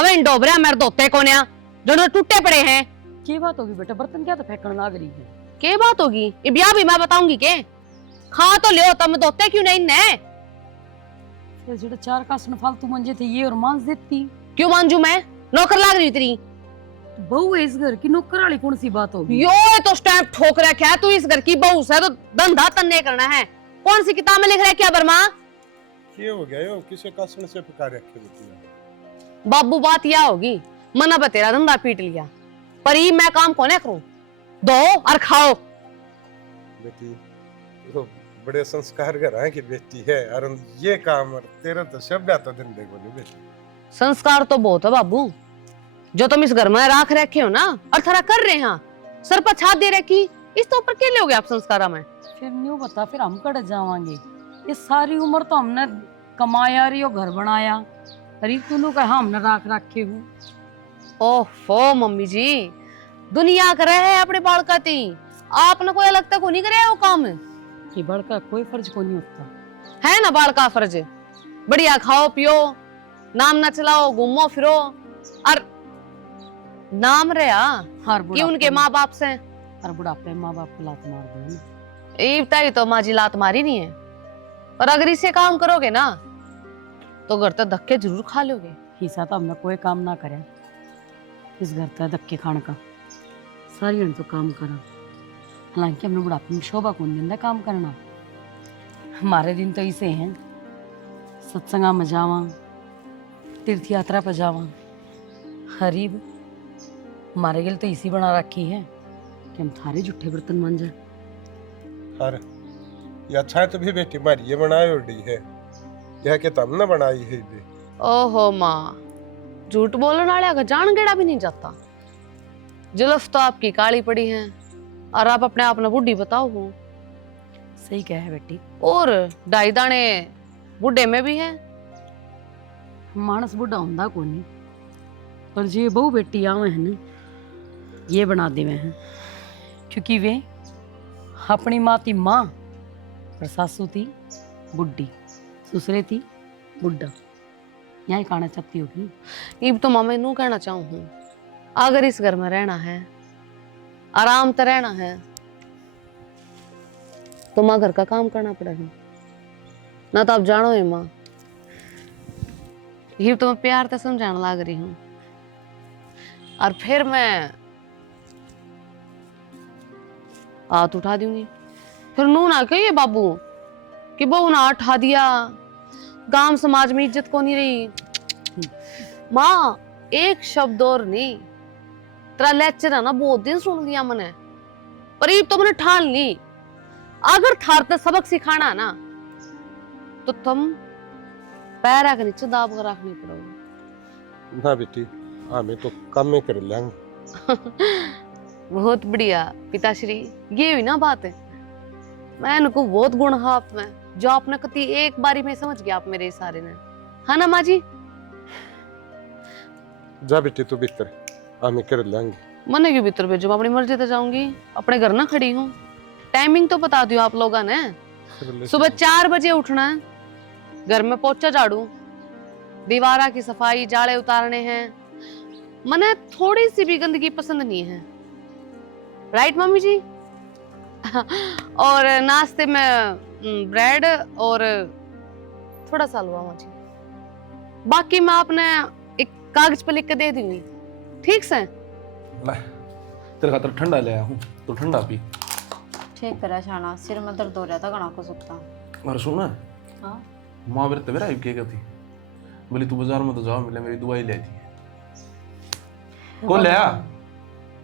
दिखावे इन डोबरा मेरे धोते कोन्या जो टूटे पड़े हैं। की बात होगी बेटा, बर्तन क्या तो फेंकने लग रही है? के बात होगी? ये ब्याह भी मैं बताऊंगी के? खा तो लियो, तब धोते क्यों नहीं ने? फिर जो चार कासन फालतू मंजे थे ये और मांस देती। क्यों मांजू मैं? नौकर लाग रही तेरी। बहू है इस घर की, नौकर वाली कौन सी बात होगी? यो तो स्टैम्प ठोक रखा है, तू इस घर की बहू से तो धंधा तन्ने करना है। कौन सी किताब में लिख रहा है क्या बर्मा? क्या हो गया यो? किसे कासन से पुकार रखे बेटी? बाबू बात यह होगी, मना पे तेरा धंधा पीट लिया, पर ये मैं काम कोने करूं? दो और खाओ। बेटी तो बड़े संस्कार घर है कि बेटी है, और ये काम और तेरा तो शब्द तो धंधे को नहीं बेटी। संस्कार तो बहुत है बाबू, जो तुम इस घर में राख रखे हो ना और थोड़ा कर रहे हैं, सर पर छात दे रखी, इस तो ऊपर क्या लोगे आप संस्कारा में? फिर न्यू बता, फिर हम कट जावांगे? ये सारी उम्र तो हमने कमाया रही हो, घर बनाया, अरे तूने कहा हमने राख रखे हूँ। ओफो मम्मी जी, दुनिया करे है अपने बालका ती, आपने कोई अलग तक नहीं करे वो काम ये बड़का कोई फर्ज को नहीं होता है ना? बाल का फर्ज बढ़िया खाओ पियो, नाम ना चलाओ, घूमो फिरो, और नाम रहा हर कि उनके माँ बाप से। हर बुढ़ापे माँ बाप को लात मार दो ना। ये तो माँ जी लात मारी नहीं है, और अगर इसे काम करोगे ना तो घर तक धक्के जरूर खा लोगे। हिस्सा तो हमने कोई काम ना करे इस घर का धक्के खाने का, सारी ने तो काम करा। हालांकि हमने बुढ़ापे में शोभा कौन दिन काम करना। हमारे दिन तो इसे हैं, सत्संगा में जावा, तीर्थ यात्रा पर जावा, हरीब हमारे गिल तो इसी बना रखी है कि हम थारे झूठे बर्तन मांजे। और ये अच्छा है तो भी बेटी मारी ये बनाई उड़ी है, यह के तम ना बनाई है भी। ओहो माँ, झूठ बोलने वाले का जान गेड़ा भी नहीं जाता। जुल्फ तो आपकी काली पड़ी है और आप अपने आप में बुढ़ी बताओ हो। सही कह है बेटी, और ढाई दाने बुढ़े में भी है। मानस बुढ़ा होंदा को नहीं, पर जे बहु बेटी आवे है ना ये बना देवे हैं, क्योंकि वे अपनी माँ थी माँ, पर सासू थी बुढ़ी, ससुरे थी बुढ़ा। यही कहना चाहती होगी। ये तो माँ मैं नू कहना चाहूँ, अगर इस घर में रहना है, आराम से रहना है, तो माँ घर का काम करना पड़ेगा ना। तो आप जानो है माँ, ये तो मैं प्यार से समझाने लग रही हूँ, और फिर मैं हाथ उठा दूंगी। फिर नू ना कहिए बाबू कि बहू ना उठा दिया, गांव समाज में इज्जत को नहीं रही। माँ एक शब्द और नहीं, तेरा लेक्चर है ना बहुत दिन सुन लिया मैंने, पर ये तो मैंने ठान ली, अगर थार ते सबक सिखाना ना तो तुम पैर के नीचे दाब कर रखनी पड़ोगे ना बेटी, हमें तो कम में कर लेंगे। बहुत बढ़िया पिताश्री, ये हुई ना बात है। मैं इनको बहुत गुण है आप में, जो आपने कति एक बारी में समझ गया आप मेरे इशारे ने, है ना माँ जी? जा बेटी तू भीतर, हमें कर लेंगे। मने क्यों भीतर भेजो, मैं अपनी मर्जी से जाऊंगी, अपने घर ना खड़ी हूँ। टाइमिंग तो बता दियो आप लोगों ने, सुबह 4 बजे उठना है, घर में पोछा झाड़ू, दीवारा की सफाई, जाले उतारने हैं। मने थोड़ी सी भी गंदगी पसंद नहीं है, राइट मम्मी जी? और नाश्ते में ब्रेड और थोड़ा सा हलवा माँ जी, बाकी मैं अपने एक कागज पे लिख के दे दूंगी, ठीक से? तेरे खातर ठंडा ले आया हूँ, तो ठंडा पी। ठीक करा शाना, सिर में दर्द हो रहा था, घना को सुखता। और सुना, हाँ माँ मेरे तबेरा आई क्या थी, बोली तू बाजार में तो जाओ, मिले मेरी दवाई ले आई थी। कौन ले आया?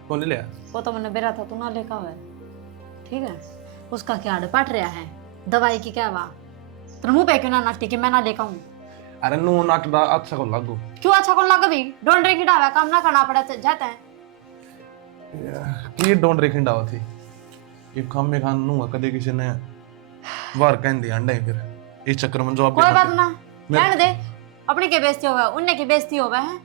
कौन ले आया? वो तो मैंने बेरा था, तू ना लेका हुआ है, ठीक है? उसका क्या पट रहा है, दवाई की क्या बात? तेरे मुंह पे क्यों ना नाटी कि मैं ना लेका हूँ? अरे नो नाट दा अच्छा को लागो। क्यों अच्छा कौन लगा भी? डोंडरे की डावा काम ना करना पड़ा जाता है। की डोंट रेखिंडा थी एक काम में खान नूंगा कदे किसी ने वार कहन दिया अंडे, फिर इस चक्कर में जो आप कोई बात ना, रहने दे, अपनी के बेइज्जती होवे, उनने की बेइज्जती होवे है।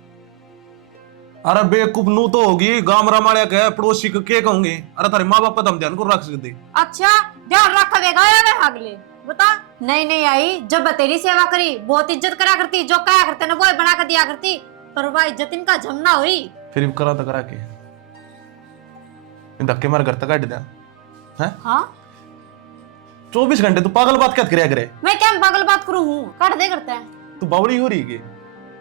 अरे बेवकूफ नू तो होगी, गांव रामाड़िया के पड़ोसी को के कहूंगे? अरे तारे माँ बाप का तो हम ध्यान को रख सकते। अच्छा ध्यान रखेगा या मैं अगले बता? नहीं नहीं आई, जब तेरी सेवा करी बहुत इज्जत करा करती, जो कहा करते ना वो बना कर दिया करती। पर वह इज्जत इनका जमना हुई। फिर भी करा तो करा के धक्के मार घर तक काट दिया हैं। हाँ 24 घंटे तू पागल बात क्या करे करे। मैं क्या पागल बात करूं हूँ, काट दे करते हैं। तू बावड़ी हो रही है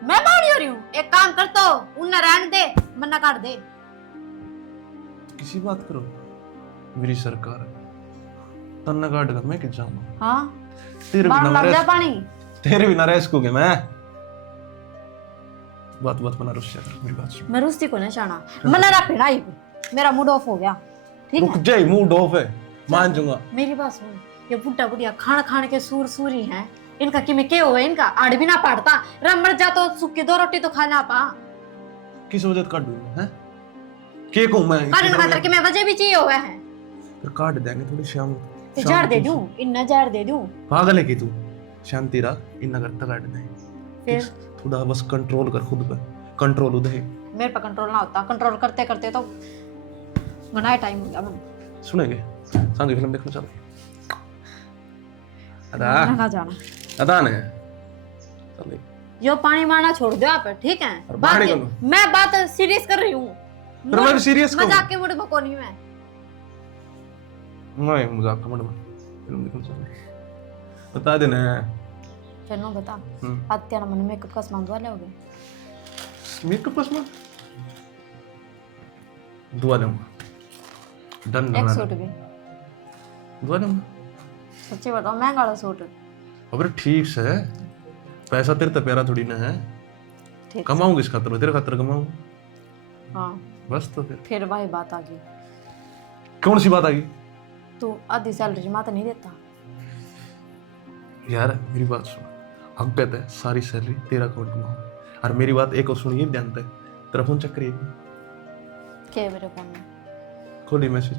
मैं बावड़ी हो रही हूँ? एक काम कर तो उन्हें रहने दे, मन्ना काट दे। किसी बात करो मेरी सरकार तन्ना काट कर मैं किस जाऊंगा। हाँ तेरे मार बिना लग जा रह पानी। तेरे बिना रह सकूंगे मैं। बात बात बना रुस्या कर मेरी बात सुन। मैं रुस्ती को नहीं चाहना, मन्ना रा पिड़ाई मेरा मूड ऑफ हो गया। ठीक रुक है जाए मूड ऑफ है मान जाऊंगा। मेरी बात सुन, ये बुढ़ा बुढ़िया खान खान के सूर सूरी हैं, इनका कि मैं क्या हुआ, इनका आड़ भी ना पाड़ता रम मर जा तो सूखी 2 रोटी तो खाना पा। किस वजह काट दूंगा हैं के को मैं कारण खातर के मैं वजह भी चाहिए हुआ है। फिर काट देंगे थोड़ी शाम जार दे दूं, इन्ना जार दे दूं। पागल है कि तू शांति रख इन करता काट दे। फिर थोड़ा बस कंट्रोल कर खुद पे कंट्रोल उधे। मेरे पे कंट्रोल ना होता, कंट्रोल करते करते तो घना टाइम हो गया। मैंने सुनेंगे सांझ फिल्म देखना चल अदा ना जाना, अदा ने चल यो पानी मारना छोड़ दो आप, ठीक है? और बाहर निकलो। मैं बात सीरियस कर रही हूँ, फिर मैं भी serious कहूँ। मजाक के मूड में कोनी मैं। मैं मजाक का मत फिल्म देखना चल बता देना। फिर नो बता आत्या मन मेकअप का सामान दुआ लोगे? मेकअप का सामान दुआ लूंगा डन एक सूट भी दुआ लूंगा। सच्ची बताओ महंगा वाला सूट? अबे ठीक से पैसा तेरे तो प्यारा थोड़ी ना है। ठीक कमाऊं किस खातर तेरे खातर कमाऊं हाँ बस। तो फिर भाई बात आ गई, कौन सी बात आ गई तू आधी सैलरी माँ तो नहीं देता? यार मेरी बात सुन हम कहते हैं सारी सैलरी तेरा अकाउंट में हो। और मेरी बात एक और सुनिए ध्यान से तेरा फोन चेक करिए के मेरे फोन में खोली मैसेज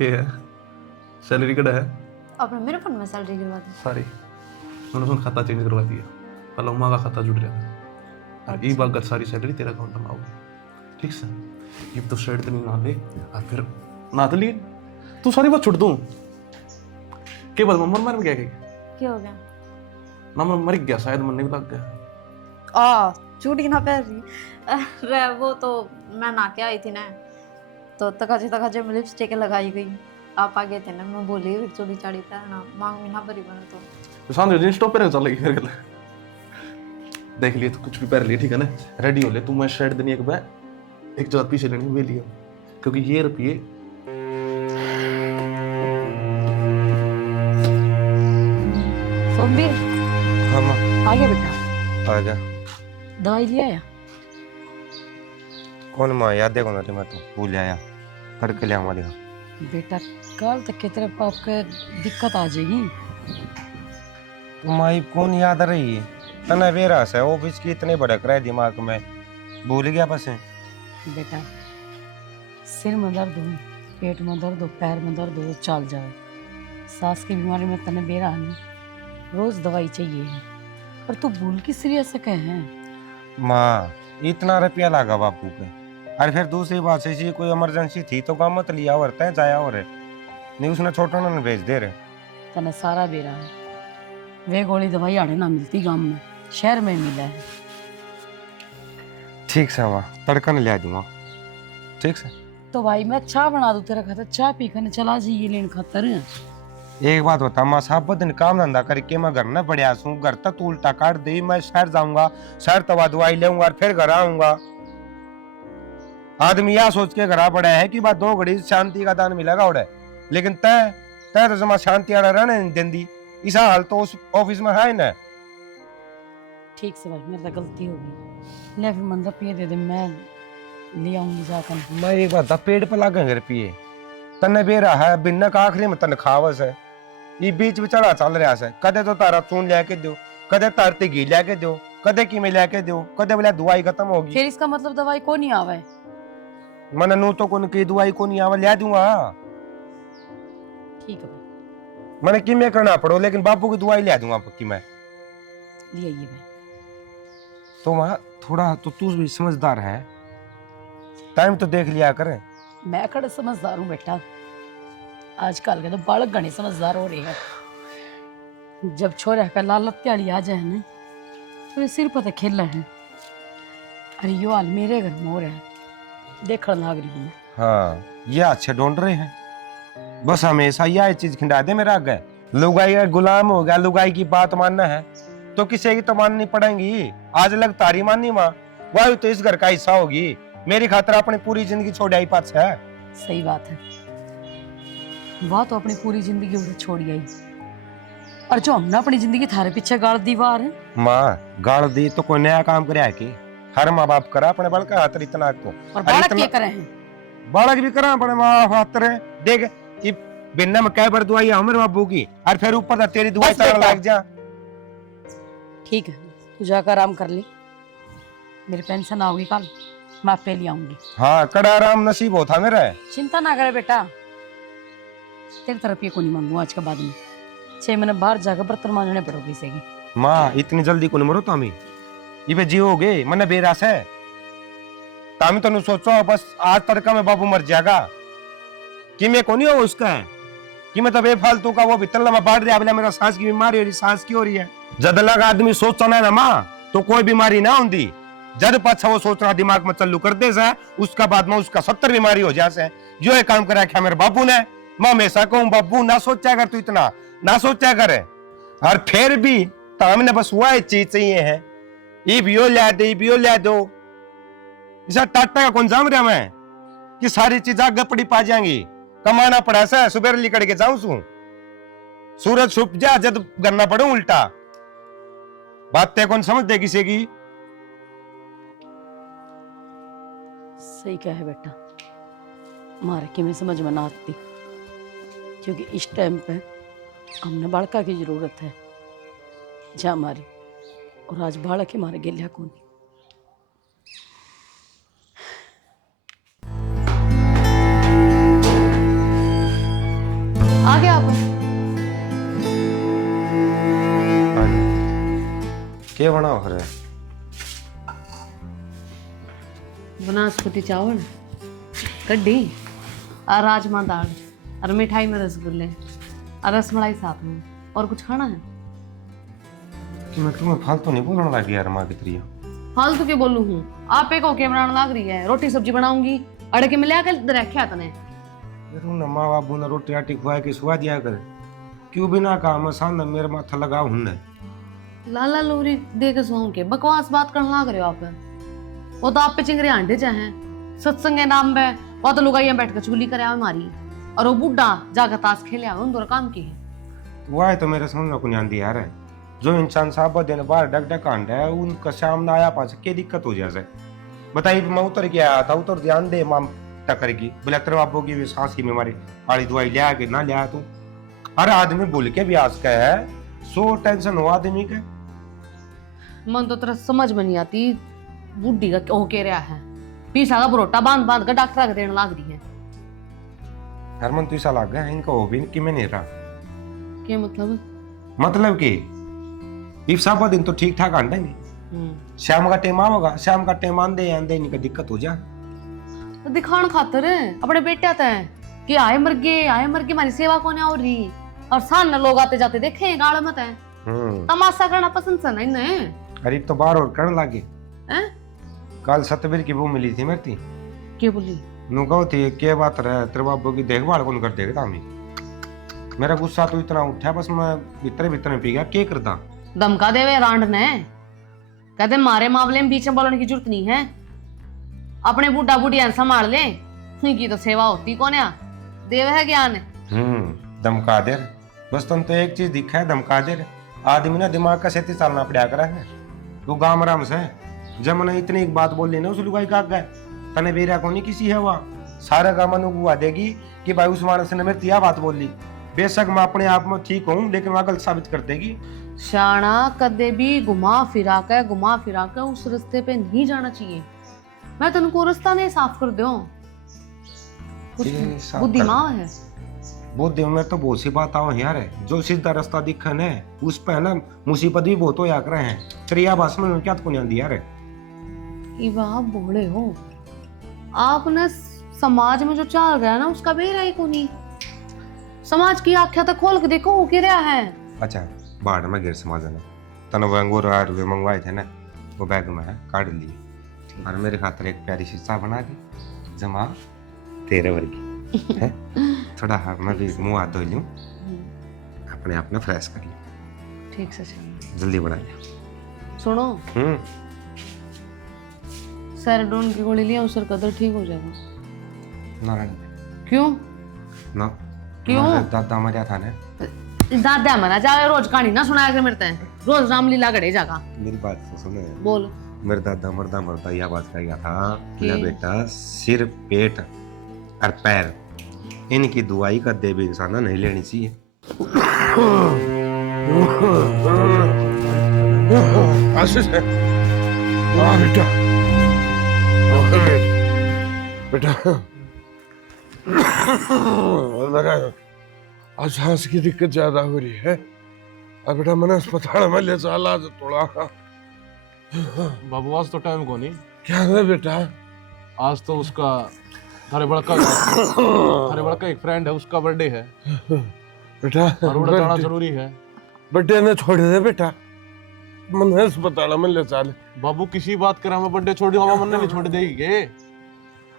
ये है सैलरी कड़ा है अपने मेरे फोन में सैलरी गिरवा दी। सारी मैंने सुन खाता चेंज करवा दिया पहले उमा का खाता जुड़ रहा और ई बात सारी सैलरी तेरा अकाउंट में आओगी ठीक से। ये तो शर्ट नहीं ना ले और फिर ना तो लिए तू सारी बात छुट दूं के बाद मम्मा मर गया क्या हो गया? ना मैं मर गया शायद मन नहीं लग गया। आ चूड़ी ना पहन रही अरे वो तो मैं ना के आई थी ना, तो तकाजे में लिपस्टिक लगाई गई, आप आ गए थे ना, मैं बोली फिर चूड़ी चाड़ी पहनना मांग में ना भरी बना तो शाम जींस टॉप पहन चल फिर गल देख लिए तो कुछ भी पहन लिए ठीक है ना। रेडी हो ले तू मैं शर्ट देनी एक बार एक जगह पीछे लेनी वे लियो क्योंकि ये रुपये सोमवीर हाँ माँ आ गया बेटा, आ जा। दवाई लिया या? कौन माँ याद देखो ना मैं तो भूल आया करके लिया हमारे बेटा कल तक के तेरे पाप के दिक्कत आ जाएगी। तो माँ कौन याद रही है तना वेरास है ऑफिस की इतने भड़क रहा है दिमाग में भूल गया बस है। बेटा सिर में दर्द हो, पेट में दर्द हो, पैर में दर्द हो, चल जाओ। सांस की बीमारी में तने बेरा नहीं, रोज दवाई चाहिए है। पर तू भूल की सीरियस से कहे हैं माँ इतना रुपया लगा बापू पे और फिर दूसरी बात से कोई इमरजेंसी थी तो काम मत लिया और तय जाया और नहीं उसने छोटा ना भेज दे रहे तने सारा बेरा है। वे गोली दवाई आड़े ना मिलती गांव में, शहर में मिला है। ठीक से माँ तड़कन ले दूंगा ठीक से। तो भाई मैं चाय बना दूं तेरा खातर, चाय पी कर चला जाइए लेने खातर। एक बात बता माँ साहब दिन काम धंधा करके मैं घर न बढ़िया हूँ घर तक उल्टा काट दे मैं शहर जाऊंगा शहर तवा दवाई लेऊंगा और फिर घर आऊंगा। आदमी यह सोच के घर पड़ा है कि बात 2 घड़ी शांति का दान मिलेगा उड़े लेकिन तय तय तो जमा शांति आड़ा रहने नहीं देंदी इस हाल तो उस ऑफिस में है ना। ठीक से भाई मेरे से गलती होगी, ले फिर मंदा पिए दे दे, मैं ले आऊंगी जाकर। मैं एक बात पेड़ पर लागे घर पिए तने बेरा है बिना का आखिरी में तन खावस है ये बीच में चढ़ा चल रहा है कदे तो तारा चून लेके दो कदे तारते घी लेके दो कदे की में लेके दो कदे बोले दवाई खत्म होगी। फिर इसका मतलब दवाई को नहीं आवे? मन नू तो कौन की दवाई को नहीं आवा ले दूंगा। ठीक है भाई मैंने कि मैं करना पड़ो लेकिन बापू की दवाई ले दूंगा पक्की मैं। ले आइए भाई। तो वहाँ थोड़ा तो तू भी समझदार है टाइम तो देख लिया करे। मैं कड़े समझदार हूँ बेटा, आजकल के तो बालक घने समझदार हो रहे हैं। जब छोरा का लालत त्याली आ जाए ना तो ये सिर पर खेला है। अरे यो हाल मेरे घर में हो रहा है, देखने लाग रही हूँ। हाँ ये अच्छे ढूंढ रहे हैं, बस हमेशा यह चीज खिंडा दे मेरा आगे। लुगाई का गुलाम हो गया, लुगाई की बात मानना है तो किसी की तो माननी पड़ेगी। आज लग तारी माननी माँ, वह तो इस घर का हिस्सा होगी। मेरी खातर अपनी पूरी जिंदगी छोड़ आई पास है। सही बात है, वह तो अपनी पूरी जिंदगी उधर छोड़ी आई, और जो हमने अपनी जिंदगी थारे पीछे गाड़ दीवार है। माँ गाड़ दी तो कोई नया काम करे कि हर माँ बाप करा अपने बाल का हाथ इतना को, और बालक क्या करे हैं? बालक भी करा अपने माँ हाथ रहे। देख ये बिन्ना में कह बर दुआई हमारे बाबू की, और फिर ऊपर से तेरी दुआई बस तरह बेटा। लग जा। ठीक है, तू जाकर आराम कर ले, मेरी पेंशन आओगी कल, मैं आपे ले आऊंगी। हाँ कड़ा आराम नसीब होता मेरा। चिंता ना करे बेटा, तेरी तरफ ये को नहीं मांगू आज के बाद में। 6 महीने बाहर जाकर बर्तन मांजने पड़ो किसी की। माँ इतनी जल्दी को नहीं मरो तामी, ये जियोगे मन बेरास है तामी। तनु सोचो बस आज तड़का में बाबू मर जाएगा कि मैं को नहीं हो उसका है कि मैं तो बेफालतू का वो भीतर में बाढ़ दिया। मेरा सांस की बीमारी हो रही, सांस की हो रही है। जद लग आदमी सोचता ना माँ तो कोई बीमारी ना होती, जद पाछा वो सोचना दिमाग में चालू कर दे से उसका बाद में उसका 70 बीमारी हो जाए। जो ये काम करा क्या मेरे बाबू ने, मैं हमेशा कहूँ बाबू ना सोचा कर, तू इतना ना सोचा करे। और फिर भी तामने बस वह चीज चाहिए है, ये भी ला दे, भी ला दो। इसा टाटा का कौन जाम रहा मैं कि सारी चीज आगे पड़ी पा जाएंगी। कमाना पड़ा सा सुबह लिकड़ के जाऊं सू, सूरज छुप जा जब करना पड़े उल्टा। बातें कौन समझ दे किसी की। सही कहे बेटा, मारे की में समझ में ना आती, क्योंकि इस टाइम पे हमने बालका की जरूरत है जा हमारी, और आज बालक ही मारे गिलिया कौन। आ गया आप? क्या बना हो रहा है? वनस्पति चावल, कड्डी और राजमा दाल और मिठाई में रसगुल्ले और रसमलाई साथ में। और कुछ खाना है? कि मैं तुम्हें फालतू नहीं बोलने लगी यार माँ की तरिया। फालतू के बोलू हूँ? आप एक होके बनाने लग रही है। रोटी सब्जी बनाऊंगी, अड़के में लेकर रखा तने। ना माँ बाबू ने रोटी आटी खुआ के सुहा दिया कर, क्यों बिना काम आसान मेरे माथा लगा हुन। लाला लोरी दे के सोऊं के बकवास बात करने लग रहे हो आप। वो तो आप पे चिंगरे आंडे चाहे सत्संग के नाम पे, वो तो लुगाइया बैठ कर चुगली करे हमारी, और वो बुढ़ा जाकर ताश खेले उन दोनों काम की है। वह तो मेरे समझ को नहीं आती यार। जो इंसान साहब दिन बाहर डक डक आंडा है उनका सामने आया पास क्या दिक्कत हो जाए। बताइए मैं उतर के आया था, उतर ध्यान दे माम टकरेगी बोला तेरे बाबू की सांस की बीमारी आड़ी दवाई लिया के ना लिया तू। हर आदमी भूल के भी आज का है, सो टेंशन हो आदमी के। मन तो तेरा समझ में नहीं आती, बुढ़ी का क्यों कह रहा है। पीसा का बरोटा बांध बांध कर डॉक्टर के देने लग रही है। हरमन तू ऐसा लग गया इनका हो भी कि मैं नहीं रहा। क्या मतलब? मतलब कि इफ साबा दिन तो ठीक ठाक आंडा नहीं, शाम का टाइम आओगा, शाम का टाइम आंदे नहीं का दिक्कत हो जाए। तो दिखान खातर अपने बेटे आते हैं कि आए मर गए हमारी सेवा कौन हो रही, और सामने लोग आते जाते देखे गाड़ मत है। तमाशा करना पसंद से नहीं ने। अरे तो बार और करने लगे। कल सतबीर की वो मिली थी मेरी, क्या बोली? नु कहो थी क्या बात रहे तेरे बाबू की देखभाल कौन कर देगा तामी। मेरा गुस्सा तो इतना उठा बस मैं भीतर भीतर में पी गया। क्या करता धमका देवे रांड ने, कहते मारे मामले में बीच में बोलने की जरूरत नहीं है, अपने बूढ़ा बुढ़िया संभाल ले, उनकी तो सेवा होती कौन है, देव है ज्ञान। धमका दे बस। तुम तो एक चीज दिखा है धमका दे। आदमी ना दिमाग का सेती चालना पड़ा करा है। वो गांव राम से जब मैंने इतनी एक बात बोल ली ना उस लुगाई का गए तने बेरा को नहीं किसी है वहाँ सारा गांव में गुआ देगी कि भाई उस मानस ने मेरी यह बात बोल ली। बेशक मैं अपने आप में ठीक हूँ लेकिन वह गलत साबित कर देगी। शाना कदे भी घुमा फिरा के उस रास्ते पे नहीं जाना चाहिए। मैं तुमको रास्ता नहीं साफ कर दूं। बुद्धि माँ है। बुद्धि में तो बहुत सी बात आओ यार है। जो सीधा रास्ता दिखन है उस पे ना मुसीबत भी बहुत हो रहे हैं। त्रिया भाषा में क्या तो नहीं यार। आप बोले हो, आपने समाज में जो चल रहा है ना उसका बेरा ही को नहीं। समाज की आख्या तो खोल के देखो क्या रहा है। अच्छा बाहर में गिर समझ ना तन वो अंगूर आर वे मंगवाए थे ना वो बैग में है काट लिए और मेरे खातर एक प्यारी सी चाय बना दी जमा तेरे वर्गी है थोड़ा हाँ मैं भी मुंह हाथ धो लूं अपने आप में फ्रेश कर लूं ठीक से चाहिए। जल्दी बना लिया। सुनो सेरोडोन की गोली लिया सर कदर ठीक हो जाएगा। ना क्यों ना क्यों? दादा मजा था ना दादा मना जा रोज कहानी ना सुनाया कर मेरे तय रोज रामलीला घड़े जागा। मेरी बात तो सुनो बोल। मेरे दादा मरदा मरदा यह बात कह गया था कि? मेरा बेटा सिर पेट और पैर इनकी दुआई का देवी इंसान नहीं लेनी चाहिए। आशीष है वाह बेटा बेटा लगा आज सांस की दिक्कत ज्यादा हो रही है। अब बेटा मैंने अस्पताल में ले चला आज थोड़ा। बाबू आज तो टाइम को नहीं। क्या है बेटा? आज तो उसका थारे बड़का एक फ्रेंड है उसका बर्थडे है बेटा और उड़ा जाना जरूरी है। बर्थडे ने छोड़ दे बेटा मैंने अस्पताल में ले चल। बाबू किसी बात करा मैं बर्थडे छोड़ दूंगा मन नहीं छोड़ देगी के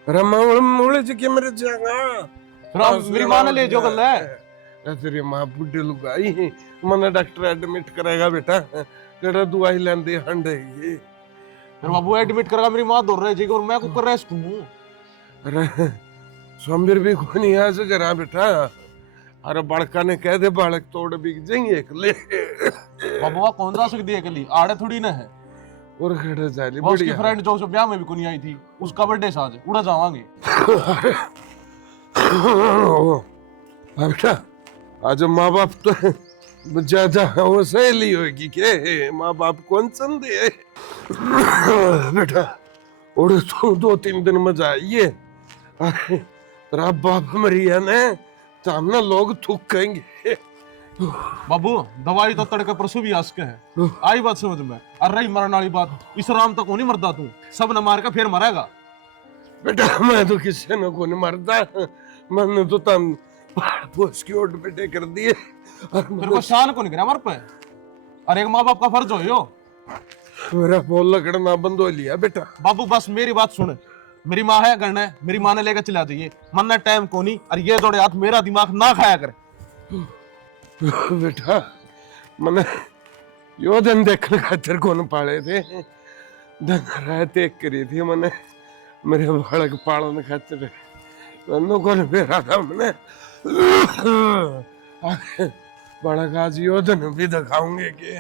रमा मोड़े जी के मेरे जागा फिर आप मेरी मां ने ले जो गल है तेरी मां बुढ़ी लुगाई मैंने डॉक्टर एडमिट करेगा बेटा तेरा दवाई लेंदे हंडेगी। फिर बाबू एडमिट करेगा मेरी मां दौड़ रही जी और मैं कुकर रेस्ट हूं। अरे सोमवीर भी को नहीं आ सकेगा बेटा। अरे बड़का ने कह दे बालक तोड़ बिक जाएंगे एकले। बाबू कौन जा सकती है अकेली आड़े थोड़ी ना है और खड़े जाली उसकी बढ़िया फ्रेंड जो उसके ब्याह में भी को नहीं आई थी उसका बर्थडे साज उड़ा जावांगे। बेटा आज माँ बाप तो ज्यादा वो सहेली होगी के माँ बाप कौन संदे बेटा और तो 2-3 दिन में जाइए। अरे तेरा बाप मरिया ने तो हमने लोग थूक कहेंगे। बाबू दवाई तो तड़के परसों भी आस के है आई बात समझ में और रही मरने वाली बात इस राम तक नहीं मरता तू सब न मार के फिर मरेगा। बेटा मैं तो किसी ने को नहीं मरता मैंने तो तम पोस्ट की ओट बेटे कर दिए तेरे को शान को नहीं करा मर पे और एक माँ बाप का फर्ज हो यो। मेरा बोल लकड़ना बंद हो लिया बेटा। बाबू बस मेरी बात सुन मेरी माँ है गणना है मेरी माँ ने लेकर चला जाइए मरना टाइम को नहीं और ये दौड़े हाथ मेरा दिमाग ना खाया कर। बेटा मैंने यो दिन देखने खातिर कौन पाले थे दिन रात एक करी थी मैंने मेरे बालक पालन खातिर मैंने कौन बेरा था मैंने बालक आज यो दिन भी दिखाऊंगे कि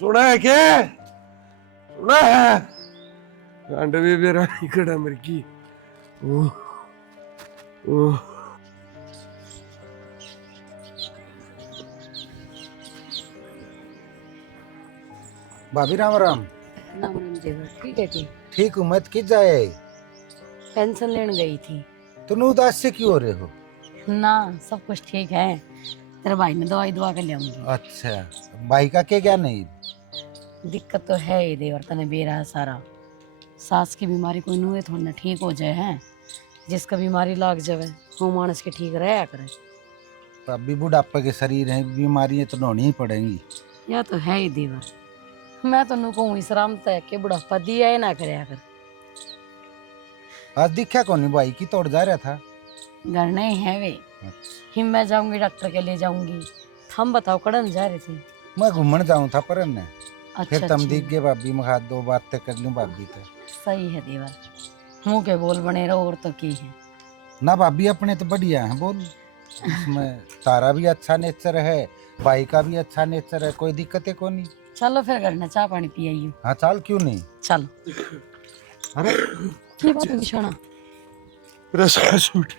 सुना है क्या सुना है कांड भी बेरा नहीं कड़ा मेरे की ओह भाभी राम राम। नाम देवर ठीक है जी। ठीक हूँ मत किस जाए पेंशन लेने गई थी। तुम उदास से क्यों हो रहे हो? ना सब कुछ ठीक है तेरे भाई ने दवाई दुआ के ले आऊंगी। अच्छा भाई का क्या नहीं? दिक्कत तो है ही देवर तने बेरा है सारा सास की बीमारी कोई नुए थोड़ी ना ठीक हो जाए है जिसका बीमारी लाग जावे वो मानस के ठीक रहा करे। अभी बुढ़ापे के शरीर है बीमारियां तो होनी ही पड़ेंगी। यह तो है ही देवर मैं तो नु कहूँ इस राम तय के बुढ़ापा दिया ही ना करे कर। आज दिखा कौन नहीं भाई की तोड़ जा रहा था घर नहीं है वे अच्छा। हिम मैं जाऊंगी डॉक्टर के ले जाऊंगी हम बताओ कड़न जा रहे थे। मैं घूमने जाऊँ था पर न अच्छा फिर तुम अच्छा। दिख गए भाभी मैं हाथ 2 बातें कर लूँ भाभी तो सही है देवर मुंह के बोल बने रहो और तो की है ना भाभी अपने तो बढ़िया है बोल इसमें तारा भी अच्छा नेचर है भाई का भी अच्छा नेचर है कोई दिक्कत है को नहीं। चलो फिर घर में चाय पानी पी आइयो। हाँ चाल क्यों नहीं। चलो अरे की बात है बिछाना मेरा सांस उठ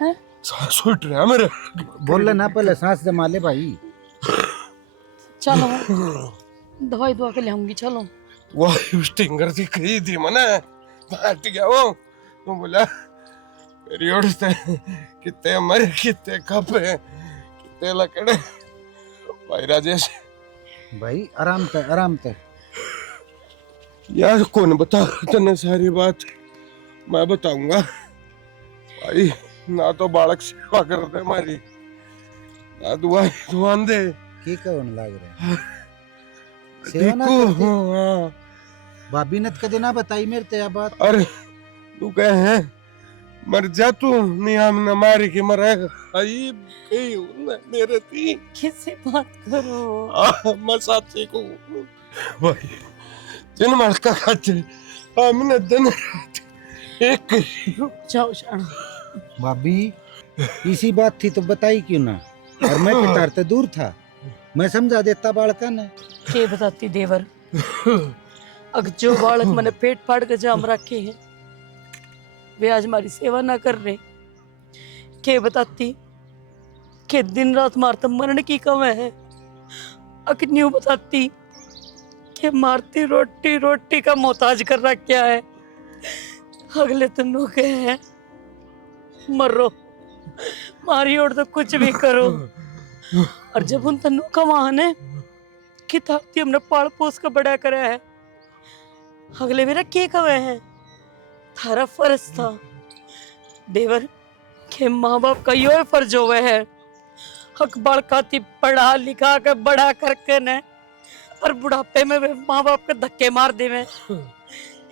है सांस उठ रहा है मेरा। बोल ले ना पहले सांस जमा ले भाई। चलो दवाई दुआ के ले आऊंगी चलो। वही स्टिंगर थी कही थी मैंने बैठ गया वो तो बोला मेरी ओर से कितने मरे कितने कप है कितने लकड़े भाई राजेश भाई आराम ते यार कौन बता तने सारी बात मैं बताऊंगा भाई ना तो बालक सेवा कर दे हमारी ना दुआ दे के कौन लाग रहा है सेवा ना देखो करते? हाँ भाभी ने तो कदे ना बताई मेरे ते यह बात। अरे तू कहे है मर जा तू नहीं हम न मारे के मरेगा आई मेरे थी किससे बात करो? मैं साथी को भाई जिन मरका खाते हमने दिन रात एक जाओ शाना। भाभी इसी बात थी तो बताई क्यों ना, और मैं पितार ते दूर था, मैं समझा देता बालका ने। के बताती देवर, अगर जो बालक मैंने पेट फाड़ के जाम रखे हैं वे आज हमारी सेवा ना कर रहे, के बताती के दिन रात मारता मरण की कम है। अकन्यू बताती के मारती रोटी रोटी का मोहताज कर रहा क्या है। अगले तनु के हैं मरो मारी और तो कुछ भी करो, और जब उन तनु का वाहन है कि ताती हमने पाल पोस का बड़ा करा है, अगले मेरा के कवे हैं थारा फर्ज था देवर के माँ बाप का यो फर्ज होवे है हक बड़काती पढ़ा लिखा के बड़ा करके ने, और बुढ़ापे में वे माँ बाप के धक्के मार देवे।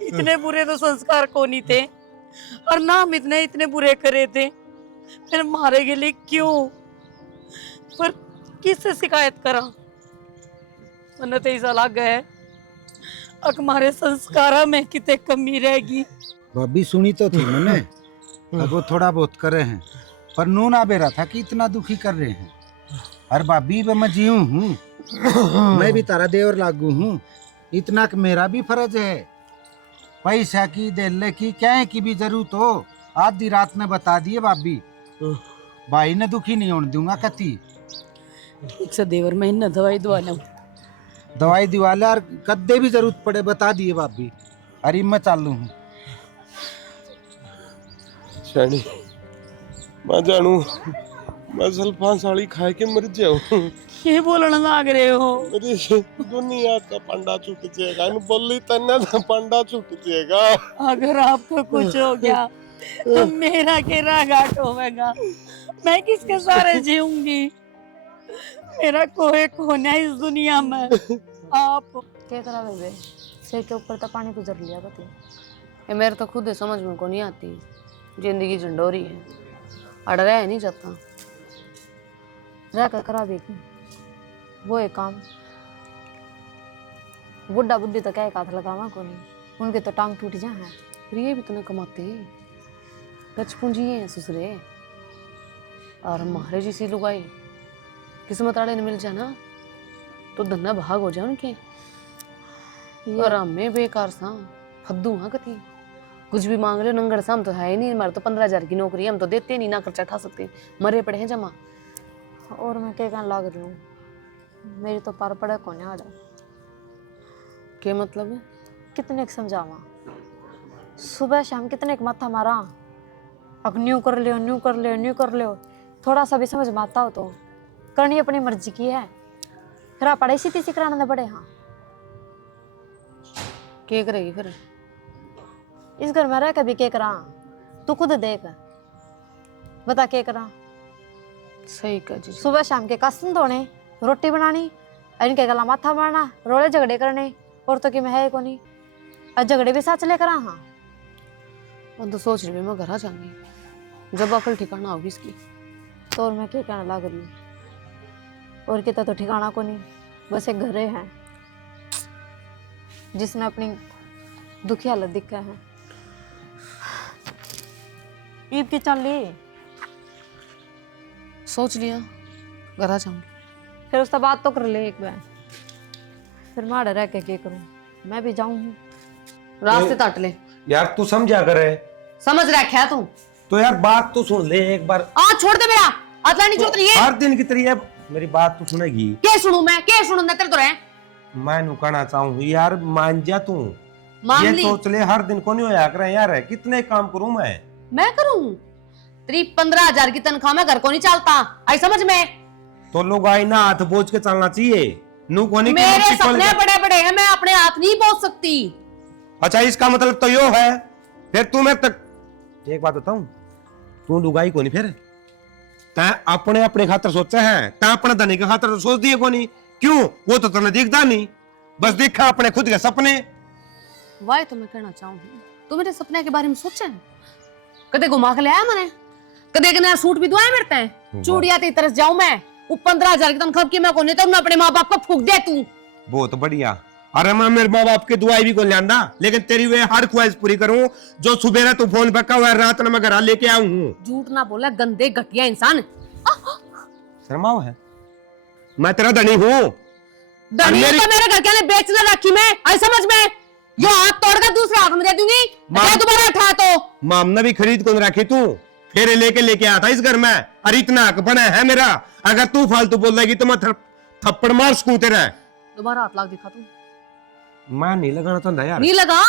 इतने बुरे तो संस्कार को नहीं थे, और ना हम इतने बुरे करे थे, फिर मारे के लिए क्यों? पर किससे शिकायत करा? मैंने तो ऐसा लग गया अक हमारे संस्कारा में कितने कमी रहेगी। भाभी सुनी तो थी मैंने, अब वो थोड़ा बहुत करे हैं, पर नू ना बेरा था कि इतना दुखी कर रहे हैं। और भाभी मैं जीऊँ हूँ, मैं भी तारा देवर लागू हूँ, इतना कि मेरा भी फर्ज है। पैसा की दिल्ले की क्या की भी जरूरत हो आधी रात में बता दिए भाभी, भाई ने दुखी नहीं होने दूंगा कति। ठीक से देवर मैं इन्हें दवाई दवा लूं। दवाई दिवाले और कद्दे भी जरूरत पड़े बता दिए भाभी। अरे मैं चालू हूँ। शानी मैं जानू मैं सल्फा साड़ी खाए के मर जाऊं। ये बोलने लग रहे हो? मेरी दुनिया का पंडा छूट जाएगा, इन बोली तन्ने तो पंडा छूट जाएगा। अगर आपको कुछ हो गया तो मेरा केरा घाट होगा, मैं किसके सारे जीऊंगी? मेरा कोई कोना इस दुनिया में आप क्या करा बेबे, सिर के ऊपर तो पानी गुजर लिया बती। ये मेरे तो खुद ही समझ में को नहीं आती, जिंदगी झंडोरी है, अड़ रहा है नहीं जाता। रह कर करा भी वो एक काम, बुढ़ा बुढ़ी तो क्या हाथ लगावा को नहीं, उनके तो टांग टूट जा है। फिर ये भी तो नहीं कमाते, गच पूंजी है ससुरे, और हमारे जैसी लुगाई किस्मत वाले ने मिल जाए ना तो धन्ना भाग हो जाए उनके। और हमें बेकार सा फद्दू हाँ कथी कुछ भी मांग रहे हो नंगर सा, हम तो है ही नहीं, हमारे तो 15,000 की नौकरी है, हम तो देते नहीं ना खर्चा उठा सकते, मरे पड़े हैं जमा। और मैं क्या कहने लग रही हूँ, मेरी तो पर पड़े को नहीं आड़ा। क्या मतलब है? कितने समझावा, सुबह शाम कितने माथा मारा, अब न्यू कर लियो न्यू कर लियो न्यू कर लियो, थोड़ा सा भी समझ में आता हो तो करनी अपनी मर्जी की है, फिर आप पढ़ाई सीधी सिखराने बड़े। हाँ क्या करेगी फिर? इस घर में रह के भी क्या करा, तू खुद देख बता क्या करा। सही कह जी। सुबह शाम के कासन धोने, रोटी बनानी, इनके गला माथा मारना, रोले झगड़े करने, और तो कि मैं है को नहीं, और झगड़े भी साथ चले करा। हाँ मैं तो सोच रही हूँ मैं घर आ जाऊंगी जब अकल ठिकाना होगी इसकी। तो और मैं क्या कहना लग रही हूँ, और कितना तो ठिकाना को नहीं, बस एक घरे है जिसने अपनी दुखी हालत दिखा है। ईद की चल ली, सोच लिया घर आ जाऊंगी। फिर उसका बात तो कर ले एक बार, फिर माड़े रह के क्या करूं, मैं भी जाऊं हूं। रास्ते तट ले यार तू समझा करे, समझ रखा है तू तो यार बात तो सुन ले एक बार। छोड़ दे मेरा अतला नहीं छोड़ रही है। हर दिन की तरह मेरी बात तो सुनेगी। क्या सुनूं मैं, क्या सुनूं तेरे तो रहे। मैं नुकाना चाहूँ यार, मान जा तू, मान ये ली सोच ले हर दिन को नहीं होया करे यार, कितने काम करूं मैं करूं? तेरी 15,000 की तनख्वाह में घर को नहीं चलता, आई समझ में? तो लोग आई ना हाथ बोझ के चलना चाहिए, नू को नहीं। मेरे सपने बड़े बड़े हैं, मैं अपने हाथ नहीं पहुंच सकती। अच्छा इसका मतलब तो यो है, फिर तू मैं तक एक बात बताऊं, तू लुगाई को नहीं फिर तै अपने अपने खातर सोचा है, तै अपने धनी के खातर तो सोच दिए को नहीं। क्यों? वो तो तने दिखता नहीं, बस दिखा अपने खुद के सपने। वाह तो मैं कहना चाहूंगी, तू मेरे सपने के बारे में सोचा है? कदे घुमा के ले आया मैंने? कदे एक नया सूट भी दुआए मिलते हैं? चूड़िया तेरी तरस जाऊं मैं? वो 15,000 की तनख्वाह की मैं को नहीं, तो मैं अपने माँ बाप को फूक दे तू। बहुत बढ़िया। अरे मैं मेरे माँ बाप की दुआई भी को लियांदा, लेकिन तेरी वे हर ख्वाहिश पूरी करूं जो सुबह तू फोन पे कहा हुआ है, रात में मैं घर लेके आऊं हूं। झूठ ना बोला गंदे घटिया इंसान। शर्माओ है? मैं तेरा धनी हूँ। धनी तो मेरे घर के ने बेचना रखी मैं, आई समझ में? यो हाथ तोड़कर दूसरे हाथ में दे दूंगी, मैं दोबारा उठा तो। माम ने भी खरीद को रखी तू, फेरे लेके आया था इस घर में। अरे इतना हक बना है मेरा, अगर तू फालतू बोल रही तो मैं थप्पड़ मार सकूं तेरा। दोबारा हाथ लाग दिखा तू। मैं नहीं लगाना चाहता यार। नहीं लगा,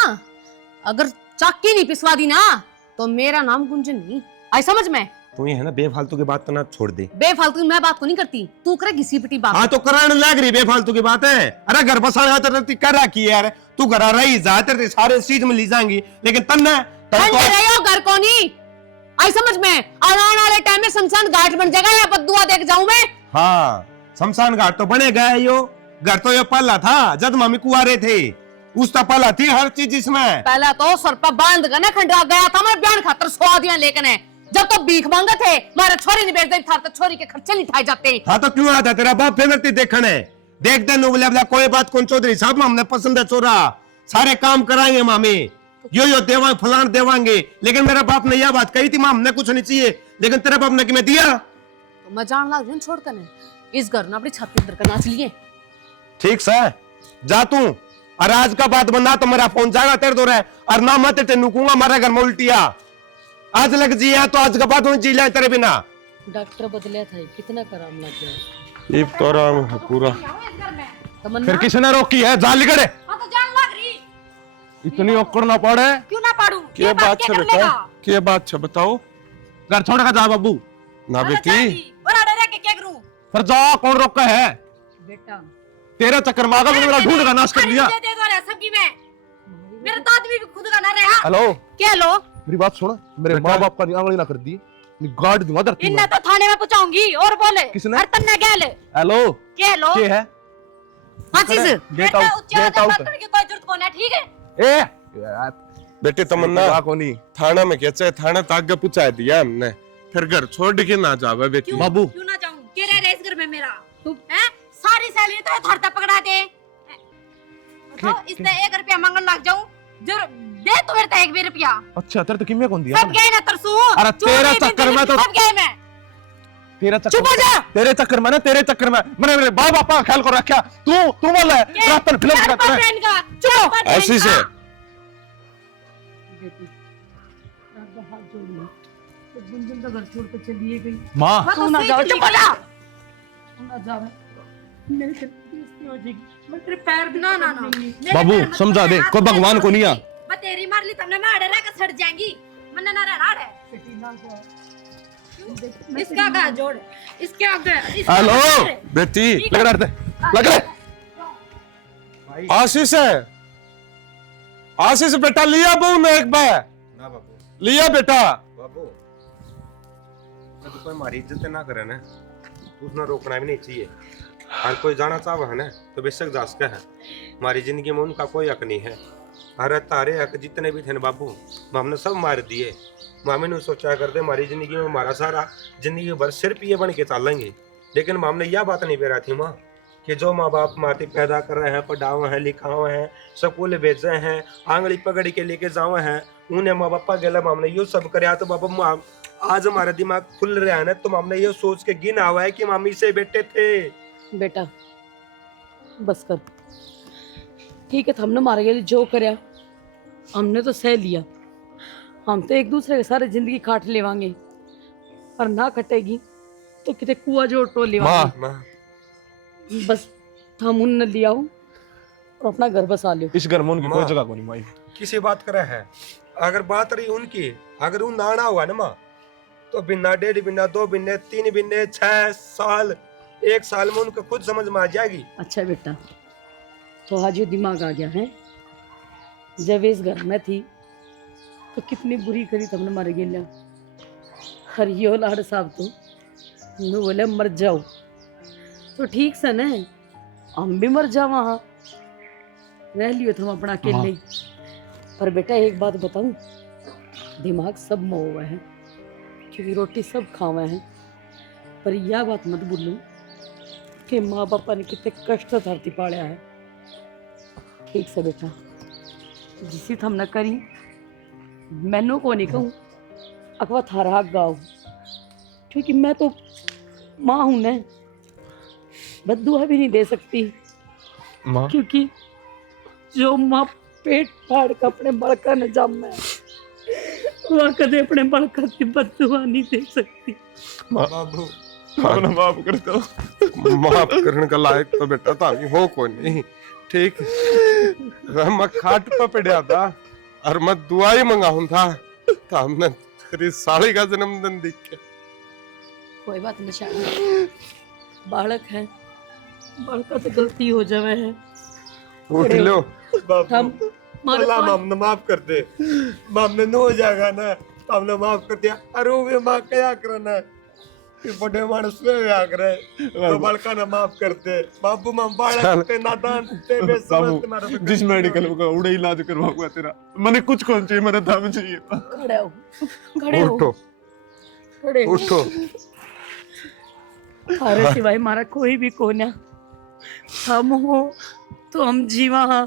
अगर चाकी नहीं पिसवा दी ना तो मेरा नाम गुंजन नहीं, आई समझ में? तू ये है ना बेफालतू की बात तो ना छोड़ दे। बेफालतू की मैं बात को नहीं करती, तू करे घिसी पिटी बात। हाँ तो कराने लग रही बेफालतू की बात है। अरे घर बसाना तो कर रखी है यार, तू घर आ रही ज्यादातर सारे चीज में ली जाएंगी, लेकिन तन्ना घर को नहीं, आई समझ में? आने वाले टाइम में शमशान घाट बन जाएगा, यहाँ पर दुआ देख जाऊं मैं। हाँ शमशान घाट तो बनेगा यो, घर तो ये पहला था जब मम्मी कुआरे थे, उसका पहला थी हर चीज इसमें। पहला तो सर पर बांध कर ना खंडवा गया था मैं बयान खातर स्वादियां लेकर, जब तो भीख मांगा थे मारा छोरी नहीं बेच था तो छोरी के खर्चे नहीं उठाए जाते। हाँ तो क्यों आता तेरा बाप फेरती देखने देखते नुबले कोई बात कौन चौधरी साहब हमने पसंद है चोरा, सारे काम कराएंगे मामी, यो देवा फलान देवांगे, लेकिन मेरा बाप ने यह बात कही थी मां हमने कुछ नहीं चाहिए, लेकिन तेरे बाप ने कि मैं दिया। तो मैं जान लग छोड़ कर इस घर ने अपनी छाती अंदर का नाच लिए। ठीक सर जा तू, और आज का बात बंदा तो मेरा फोन जाएगा तेरे दो रहे, और ना मत नुकूंगा हमारे घर में उल्टिया। आज लग जिया तो आज का बात जी ले तेरे बिना। डॉक्टर बदलिया था, कितना कराम लग गया। ये तो आराम है पूरा। फिर किसने रोकी है? जान निकले। हाँ तो जान लग रही। इतनी औकड़ ना पड़े। क्यों ना पाड़ू? क्या बात है बेटा? क्या बात है बताओ? घर छोड़ का जा बाबू। ना बेटी और आड़े रह के क्या करूं? फिर जा, कौन रोका है? बेटा तेरा चक्कर मांगा तो मेरा ढूंढ का नाश कर दिया। दे दो रे सबकी में। मेरा तो आदमी भी खुद का ना रहा। हेलो क्या लो? मेरी बात सुन, मेरे माँ बाप का आंगली ना कर दी, गाड़ दूंगा धरती में। इन्हें तो थाने में पहुंचाऊंगी और बोले। किसने? हर तन्ने क्या ले? हेलो क्या लो? क्या है? हाँ चीज गेट आउट, गेट आउट। की कोई जरूरत कौन है, ठीक है? ए बेटे तमन्ना कोनी थाना में क्या चाहे, थाना तक आगे पहुंचा दिया हमने, फिर घर छोड़ के ना जावे बेटी। क्यों? बाबू क्यों ना जाऊं? क्या रह इस घर में मेरा? हैं? सारी सैलरी तो धरता पकड़ा दे। तो इसने 1 रुपया मांगने लग जाऊं, जरूर दे तो मेरे 1 रुपया। अच्छा तेरे तो किम्मे कौन दिया? सब गए ना तरसू। अरे तेरा चक्कर में तो सब गए मैं। तेरा चक्कर चुप हो जा। तेरे चक्कर में ना, तेरे चक्कर में मैंने मेरे बाप बापा का ख्याल को रखा। तू बोल रहा है रातन फिल्म करता है। चुप ऐसी से बेटी आपका हाथ जोड़ लो, तो गुंजन का घर छोड़ कर चली गई। माँ तू ना जाओ, चुप हो जा। ना जावे, मेरे घर की बेइज्जती हो जाएगी, मैं तेरे पैर भी ना ना ना पकड़ूंगी। बाबू समझा दे, कोई भगवान को नहीं आ। मैं तेरी मार ली तुमने, मैं अड़े रह के सड़ जाएंगी, मैंने ना रहना अड़े। बेटी ना जाओ। इसका आगे जोड़, इसके आगे इसका हेलो आगे। बेटी लग रहा है। आशीष है, आशीष बेटा लिया बहू ने एक बार ना बाबू, लिया बेटा। बाबू तो कोई हमारी इज्जत ना करे ना, तो उसने रोकना भी नहीं चाहिए। हर कोई जाना चाहे है ना तो बेशक जा सके है, हमारी जिंदगी में उनका कोई हक नहीं है। अरे तारे हक जितने भी थे ना बाबू, हमने सब मार दिए। मामी ने सोचा करते हमारी जिंदगी में हमारा सारा जिंदगी भर सिर्फ ये बन के चलेंगे, लेकिन माम ने यह बात नहीं कह रहा थी माँ कि जो माँ बाप माटी पैदा कर रहे हैं, पढ़ावे हैं, लिखावे हैं, स्कूल भेजे हैं, आंगली पकड़ के लेके जावे हैं, उन्हें माँ बापा गला माम ने यो सब कराया। तो बाबा आज हमारा दिमाग खुल रहा है ना, तो माम ने ये सोच के गिन हुआ है कि मामी से बेटे थे। बेटा बस कर, ठीक है, हमने मारे गए जो करया हमने तो सह लिया। हम तो एक दूसरे के सारे जिंदगी काट लेवांगे, पर ना कटेगी तो किते कुआ जोड़ टोल लेवांगे। माँ बस हम उन न लिया और अपना घर बसा लियो। इस घर में उनकी कोई जगह को नहीं माई। किसी बात करे है, अगर बात रही उनकी, अगर उन आना हुआ ना माँ, तो बिना 1.5 बिना 2 बिन्ने 3 बिन्ने 6 साल 1 साल में उनको खुद समझ में आ जाएगी। अच्छा बेटा, तो आज ये दिमाग आ गया है। जब इस घर में थी तो कितनी बुरी करी तुमने मारे गेलिया। हर यो लाड़ साहब तो मैं बोले मर जाओ तो ठीक से न, हम भी मर जाओ वहाँ, रह लियो तुम अपना अकेले। पर बेटा एक बात बताऊं, दिमाग सब में हुआ है क्योंकि रोटी सब खावा है, पर यह बात मत भूलो कि माँ बापा ने कितने कष्ट से धरती पाड़ा है। ठीक से बेटा, जिसी हम न करी, मैनू को नहीं कहूँ अकवा थारा गाओ, क्योंकि मैं तो माँ हूं न, बद्दुआ भी नहीं दे सकती, माँ क्योंकि जो माँ पेट फाड़ के अपने बड़का न जम है, वह कदे अपने बड़का की बद्दुआ नहीं दे सकती। बाबू माँ माफ कर दो। माफ करने का लायक तो बेटा तामी हो को नहीं, ठीक। मैं खाट पे पड़ा था और मैं दुआ ही मंगाऊं था, तो हमने तेरी साली का जन्मदिन देख के। कोई बात नहीं शादी, बालक है, बड़का तो गलती हो जावे है। उठ लो हम मारे अल्लाह पास- हमने माफ कर दे, हमने न हो जाएगा ना, हमने माफ कर दिया। अरे वो भी माँ क्या करना, बड़े मानस में आ करे तो बड़का ना माफ करते। बाबू मां बालक ते नादान ते बेसमझ तुम्हारा तो जिस मेडिकल का उड़े इलाज करवाऊंगा तेरा, मैंने कुछ कौन चाहिए, मेरा दाम चाहिए। खड़े हो, खड़े हो, उठो खड़े हो। उठो। थारे सिवाय हमारा कोई भी कोना, हम हो तो हम जीवा हाँ।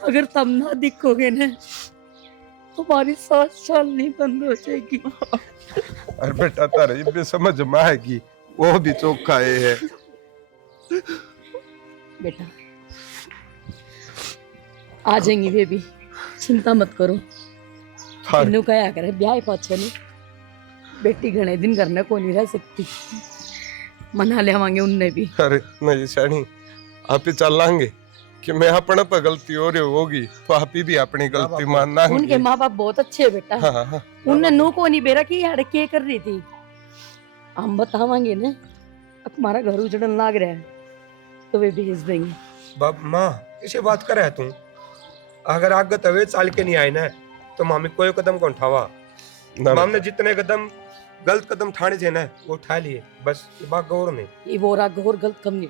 अगर तुम ना दिखोगे ना, तुम्हारी सांस चलनी बंद हो जाएगी। अरे बेटा तारे ये समझ में आएगी, वो भी चौका है। बेटा आ जाएंगी वे भी, चिंता मत करो। इन्नू कहा करे ब्याह पाछे नहीं, बेटी घने दिन घर में को नहीं रह सकती, मना ले आवांगे उनने भी। अरे नहीं सैनी, आप ही चल लांगे कि मैं अपने पर गलती हो रही होगी तो आप ही भी अपनी गलती मानना। उनके माँ बाप बहुत अच्छे है बेटा, हाँ हाँ उनने नू को नहीं बेरा कि यार क्या कर रही थी, हम बतावांगे ना। अब हमारा घर उजड़न लाग रहा है तो वे भेज देंगे। बाप माँ इसे बात करे है तू, अगर आगे तवे चाल के नहीं आए ना तो मामी कोई कदम कौन उठावा। माम ने जितने कदम गलत कदम उठाने थे ना वो उठा लिए, बस ये बात गौर नहीं। ये वो राग और गलत कम नहीं,